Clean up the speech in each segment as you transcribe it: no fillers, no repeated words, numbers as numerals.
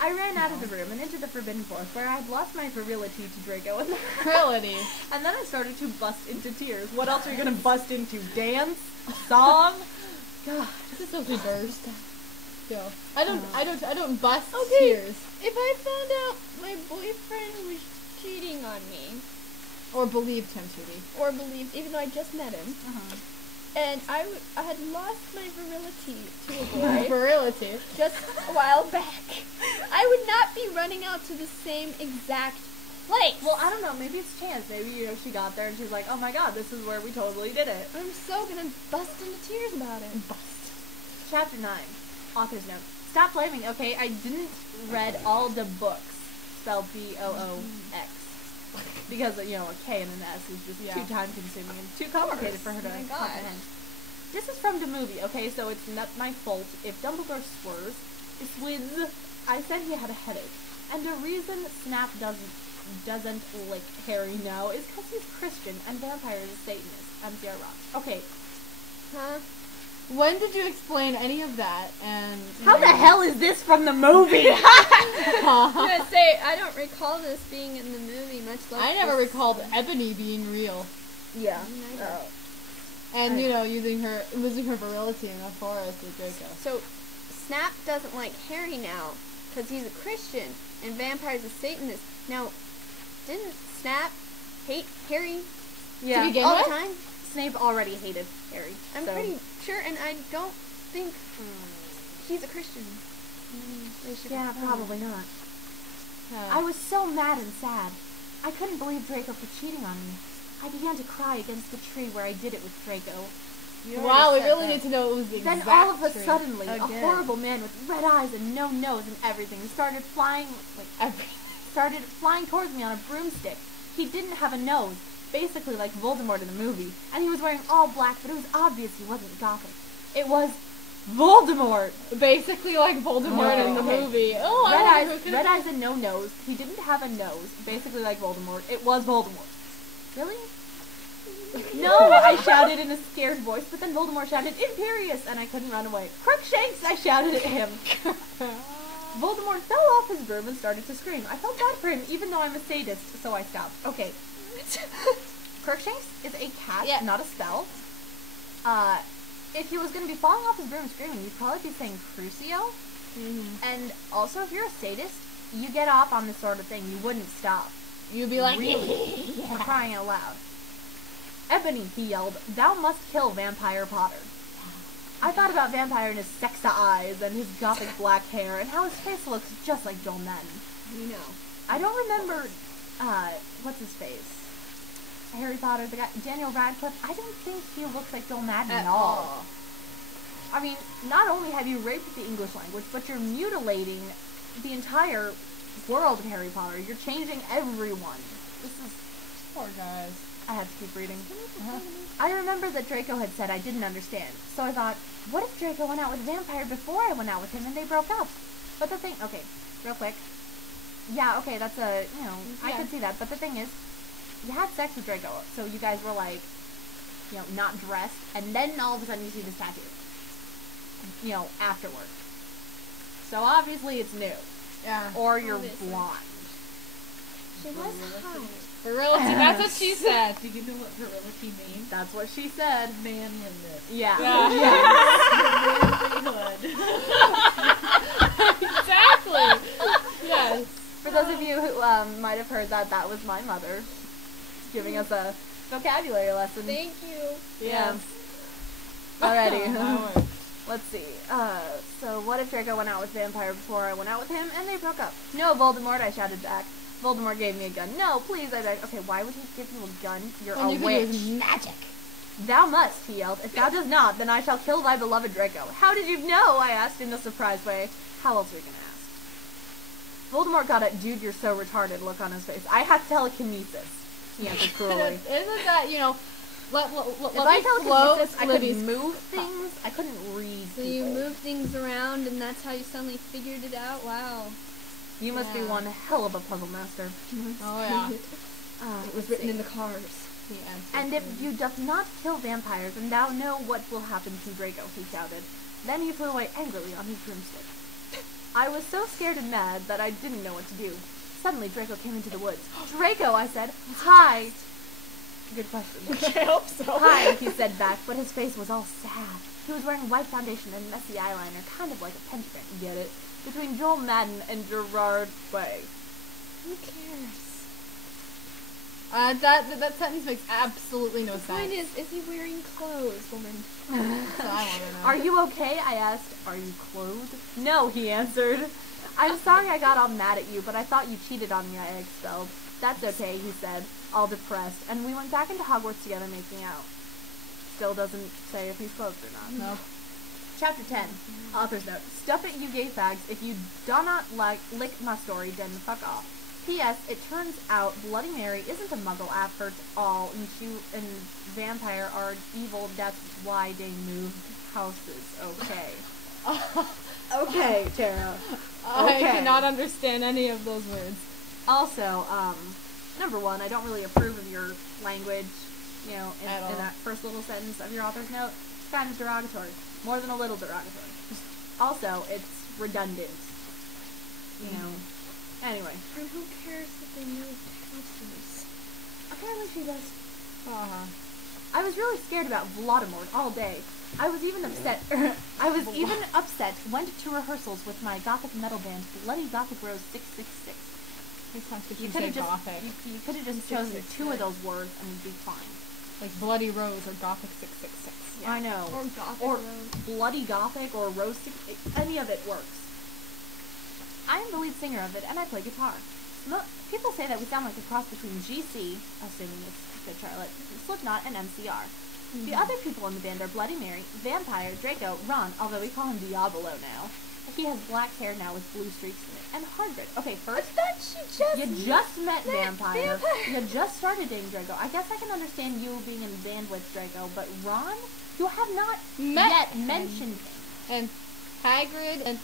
I ran out of the room and into the Forbidden Forest, where I had lost my virility to Draco. Virility. And then I started to bust into tears. What else are you gonna bust into? Dance? Song? God. This is so diverse. Go. I don't bust Okay. tears. If I found out my boyfriend was cheating on me, Or believed him to be. or believed, even though I just met him, and I had lost my virility to a boy Virility. just a while back, I would not be running out to the same exact place. Well, I don't know. Maybe it's chance. Maybe, she got there and she's like, oh my god, this is where we totally did it. I'm so gonna bust into tears about it. Chapter 9. Author's note. Stop blaming, okay? I didn't read all the books spelled B-O-O-X. Because, a K and an S is just too time consuming and too complicated for her to comprehend. This is from the movie, okay? So it's not my fault if Dumbledore swears. I said he had a headache. And the reason Snap doesn't lick Harry now is because he's Christian and Vampire is a Satanist. I'm Sierra Rock. Okay. Huh? When did you explain any of that? And How the hell is this from the movie? I'm gonna say, I don't recall this being in the movie, much less I never this- recalled Ebony being real. Yeah. And, losing her virility in the forest with Draco. So, Snap doesn't like Harry now, because he's a Christian, and Vampire's a Satanist. Now, didn't Snap hate Harry Yeah. To begin all with? the time? Snape already hated Harry. I'm so. pretty sure, and I don't think he's a Christian. Yeah, probably not. Huh. I was so mad and sad. I couldn't believe Draco for cheating on me. I began to cry against the tree where I did it with Draco. Wow, we really need to know it was the Then exact all of a tree. suddenly, a Again. horrible man with red eyes and no nose and everything started flying towards me on a broomstick. He didn't have a nose, basically like Voldemort in the movie, and he was wearing all black, but it was obvious he wasn't Gothic. It was Voldemort! Basically like Voldemort in the Okay. movie. Oh, I wonder who Red eyes and no nose. He didn't have a nose, basically like Voldemort. It was Voldemort. Really? No, I shouted in a scared voice, but then Voldemort shouted, Imperious, and I couldn't run away. Crookshanks, I shouted at him. Voldemort fell off his broom and started to scream. I felt bad for him, even though I'm a sadist, so I stopped. Okay. Crookshanks is a cat, not a spell. If he was going to be falling off his broom and screaming, you'd probably be saying Crucio. And also, if you're a sadist, you get off on this sort of thing. You wouldn't stop. You'd be like, Really? For crying out loud. Ebony, he yelled, thou must kill Vampire Potter. I thought about Vampire and his sexa eyes and his gothic black hair and how his face looks just like Joel Madden. I don't remember, what's his face? Harry Potter, the guy, Daniel Radcliffe. I don't think he looks like Joel Madden at all. I mean, not only have you raped the English language, but you're mutilating the entire world of Harry Potter. You're changing everyone. This is... poor guys. I had to keep reading. I remember that Draco had said I didn't understand, so I thought, what if Draco went out with Vampire before I went out with him and they broke up? But the thing, okay, real quick. Yeah, okay, that's a, I could see that, but the thing is, you had sex with Draco, so you guys were like, not dressed, and then all of a sudden you see this tattoo. Afterward. So obviously it's new. Yeah. Or you're Obviously. blonde. She was hot. Virility, that's what she said. Do you know what virility means? That's what she said. Manliness. Yeah. Exactly. Yes. For those of you who might have heard that, that was my mother giving us a vocabulary lesson. Thank you. Yeah. Alrighty. Let's see. So what if Draco went out with Vampire before I went out with him and they broke up? No, Voldemort, I shouted back. Voldemort gave me a gun. No, please, I begged. Okay, why would he give you a gun? You're a You can witch. use magic. Thou must, he yelled. If thou does not, then I shall kill thy beloved Draco. How did you know? I asked in a surprised way. How else are you going to ask? Voldemort got a dude, you're so retarded look on his face. I have telekinesis, he answered cruelly. Isn't that, let If I me telekinesis, I float could Libby's move things. I couldn't read So people. you moved things around, and that's how you suddenly figured it out? Wow. You must be one hell of a puzzle master. Oh, yeah. It was written in the cars. He answered And if you doth not kill vampires, then thou know what will happen to Draco, he shouted. Then he flew away angrily on his broomstick. I was so scared and mad that I didn't know what to do. Suddenly, Draco came into the woods. Draco, I said. Hi. Good question. I hope so. Hi, he said back, but his face was all sad. He was wearing white foundation and messy eyeliner, kind of like a pentagram. Get it? Between Joel Madden and Gerard Way. Who cares? That sentence makes absolutely no The sense. point is he wearing clothes, woman? So I want to know. Are you okay? I asked. Are you clothed? No, he answered. I'm sorry I got all mad at you, but I thought you cheated on me, I expelled. That's okay, he said, all depressed, and we went back into Hogwarts together making out. Still doesn't say if he's clothed or not. No. Chapter 10. Author's note. Stuff it, you gay fags. If you do not lick my story, then fuck off. P.S. It turns out Bloody Mary isn't a muggle after all, and she and vampire are evil. That's why they moved houses. Okay. Okay, Tara. I Okay. cannot understand any of those words. Also, number one, I don't really approve of your language, you know, in At all. that first little sentence of your author's note. It's kind of derogatory. More than a little derogatory. Also, it's redundant. You know. Anyway. And who cares that they moved houses? Apparently she does. Uh-huh. I was really scared about Voldemort all day. I was even upset. Went to rehearsals with my gothic metal band, Bloody Gothic Rose 666. You You could could have have gothic. you could have just chosen two of those words and it'd be fine. Like Bloody Rose or Gothic 666. I know. Or Gothic Or Road. Bloody Gothic or Rose 6. Any of it works. I am the lead singer of it and I play guitar. People say that we sound like a cross between GC, assuming it's Good Charlotte, Slipknot, and MCR. The other people in the band are Bloody Mary, Vampire, Draco, Ron, although we call him Diablo now. He has black hair now with blue streaks in it. And Hardred. Okay, I first, thought she just you just met met Vampire. Vampire. You just started dating Draco. I guess I can understand you being in a band with Draco, but Ron? You have not Met yet him. mentioned him. And Hagrid and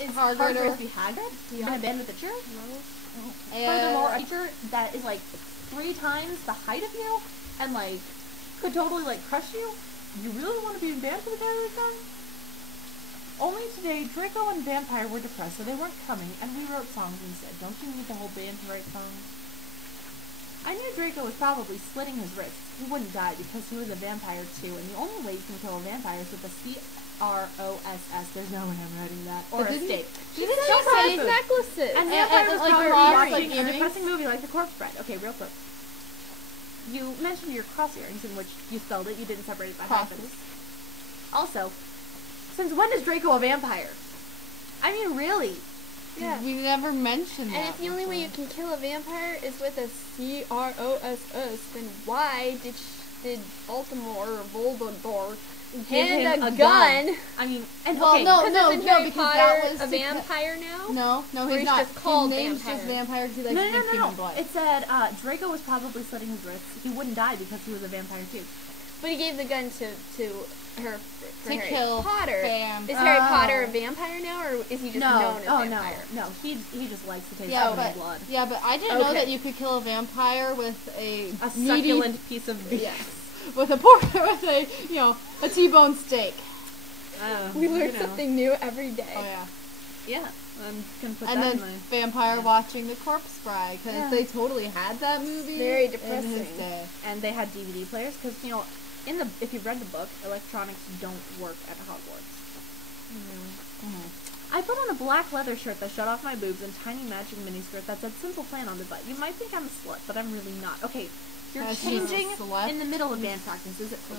Is Hagrid Hardred or- be Hagrid? You in a band with a teacher? and Furthermore, a teacher that is like 3 times the height of you and like could totally like crush you. You really want to be in band with a guy like that? Only today, Draco and Vampire were depressed, so they weren't coming, and we wrote songs instead. Don't you need the whole band to write songs? I knew Draco was probably slitting his wrists. He wouldn't die because he was a vampire too, and the only way you can kill a vampire is with a CROSS. There's no way I'm writing that. Or But a didn't- stake. She didn't say necklaces. And And- vampires and, are like, probably cross, watching like, a earrings? depressing movie like The Corpse Bride. Okay, real quick. You mentioned your cross earrings, in which you spelled it. You didn't separate it by Crosses. hyphens. Also, since when is Draco a vampire? I mean, really? Yeah. We never mentioned that. And if the only way you before. can kill a vampire is with a CROSS, then why did Baltimore or Voldemort hand him a gun? I mean, and Well, okay. no, Because no, isn't no, Harry because Potter that was a to vampire now? No, Or he's he's not. just called His name's vampire. just vampire because he No, likes no, to no, drink no, human blood. It said Draco was probably slitting his wrists. He wouldn't die because he was a vampire too. But he gave the gun to her for To Harry kill Potter. Bam. Is Harry Potter a vampire now, or is he just known as oh vampire? no. He just likes to taste Yeah, human but blood. yeah, but I didn't know Okay. that you could kill a vampire with a A meaty, succulent piece of beef. yes, with a pork, with a T-bone steak. We learn something new every day. Oh yeah, Yeah, I'm gonna put and that then in my. vampire watching the Corpse Bride because Yeah. they totally had that movie. Very in his depressing. day. And they had DVD players because if you've read the book, electronics don't work at Hogwarts. I put on a black leather shirt that shut off my boobs and tiny matching miniskirt that said "Simple Plan" on the butt. You might think I'm a slut, but I'm really not. Okay, you're She's a changing slut. in the middle of band practice.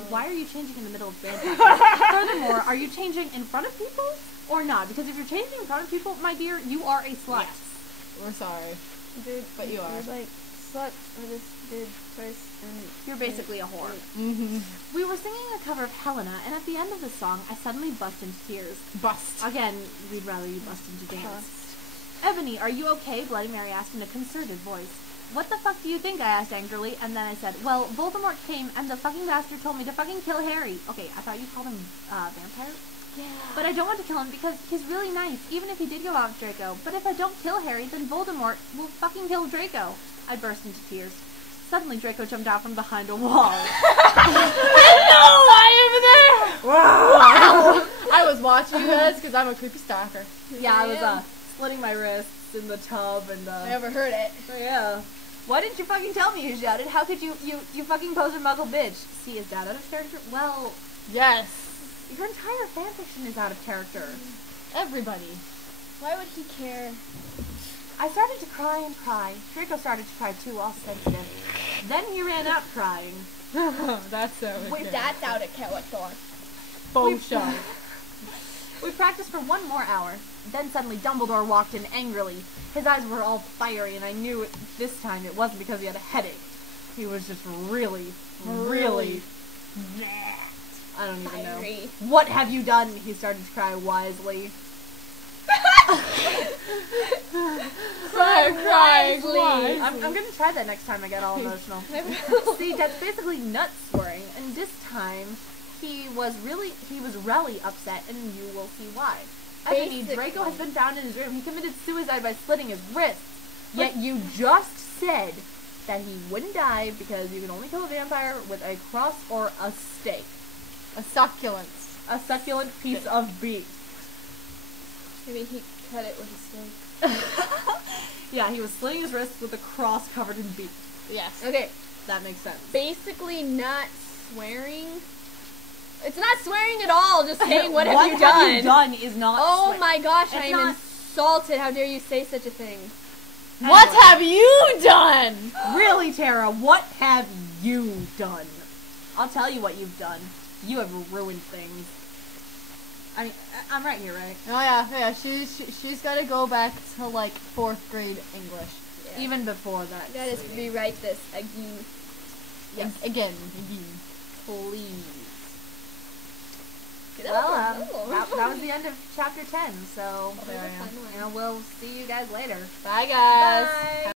Why are you changing in the middle of band practice? Furthermore, are you changing in front of people or not? Because if you're changing in front of people, my dear, you are a slut. We're sorry. Dude, But you are. You're like, slut, I just did twice, and... You're basically a whore. Mm-hmm. We were singing a cover of Helena, and at the end of the song, I suddenly bust into tears. Bust. Again, we'd rather you bust into dance. Ebony, are you okay? Bloody Mary asked in a concerted voice. What the fuck do you think? I asked angrily, and then I said, well, Voldemort came, and the fucking bastard told me to fucking kill Harry. Okay, I thought you called him, vampire? Yeah. But I don't want to kill him because he's really nice, even if he did go out with Draco. But if I don't kill Harry, then Voldemort will fucking kill Draco. I burst into tears. Suddenly, Draco jumped out from behind a wall. No, I am there. Wow! I was watching you guys because I'm a creepy stalker. Yeah, I was slitting my wrists in the tub and I overheard it. yeah. Why didn't you fucking tell me? You shouted. How could you fucking poser muggle bitch? See, is that out of character? Well, Yes. your entire fanfiction is out of character. Everybody. Why would he care? I started to cry and cry. Draco started to cry too, all sensitive. Then he ran out crying. That's so. Wait, that's out of character. Faux shot. We practiced for 1 more hour. Then suddenly Dumbledore walked in angrily. His eyes were all fiery, and I knew this time it wasn't because he had a headache. He was just really. I don't even know. Fiery. What have you done? He started to cry wisely. Crying. I'm gonna try that next time I get all emotional. See, that's basically nut swearing, and this time he was really upset, and you will see why. Ebony, Draco has been found in his room. He committed suicide by slitting his wrists. Yet you just said that he wouldn't die because you can only kill a vampire with a cross or a stake. A succulent. A succulent piece of beef. Maybe he cut it with a stake. Yeah, he was slitting his wrists with a cross covered in beef. Yes. Okay, That makes sense. basically not swearing. It's not swearing at all, just saying what have you What have you done? done is not Oh swearing. my gosh, It's I am not- insulted. How dare you say such a thing? What have you done? Really, Tara, what have you done? I'll tell you what you've done. You have ruined things. I mean, I'm right here, right? Oh yeah. She's got to go back to like 4th grade English. Yeah. Even before that. I gotta sweetie. rewrite this again. Yes. Again. Please. That Well, was that was the end of chapter 10, so a fun one. we'll see you guys later. Bye guys. Bye.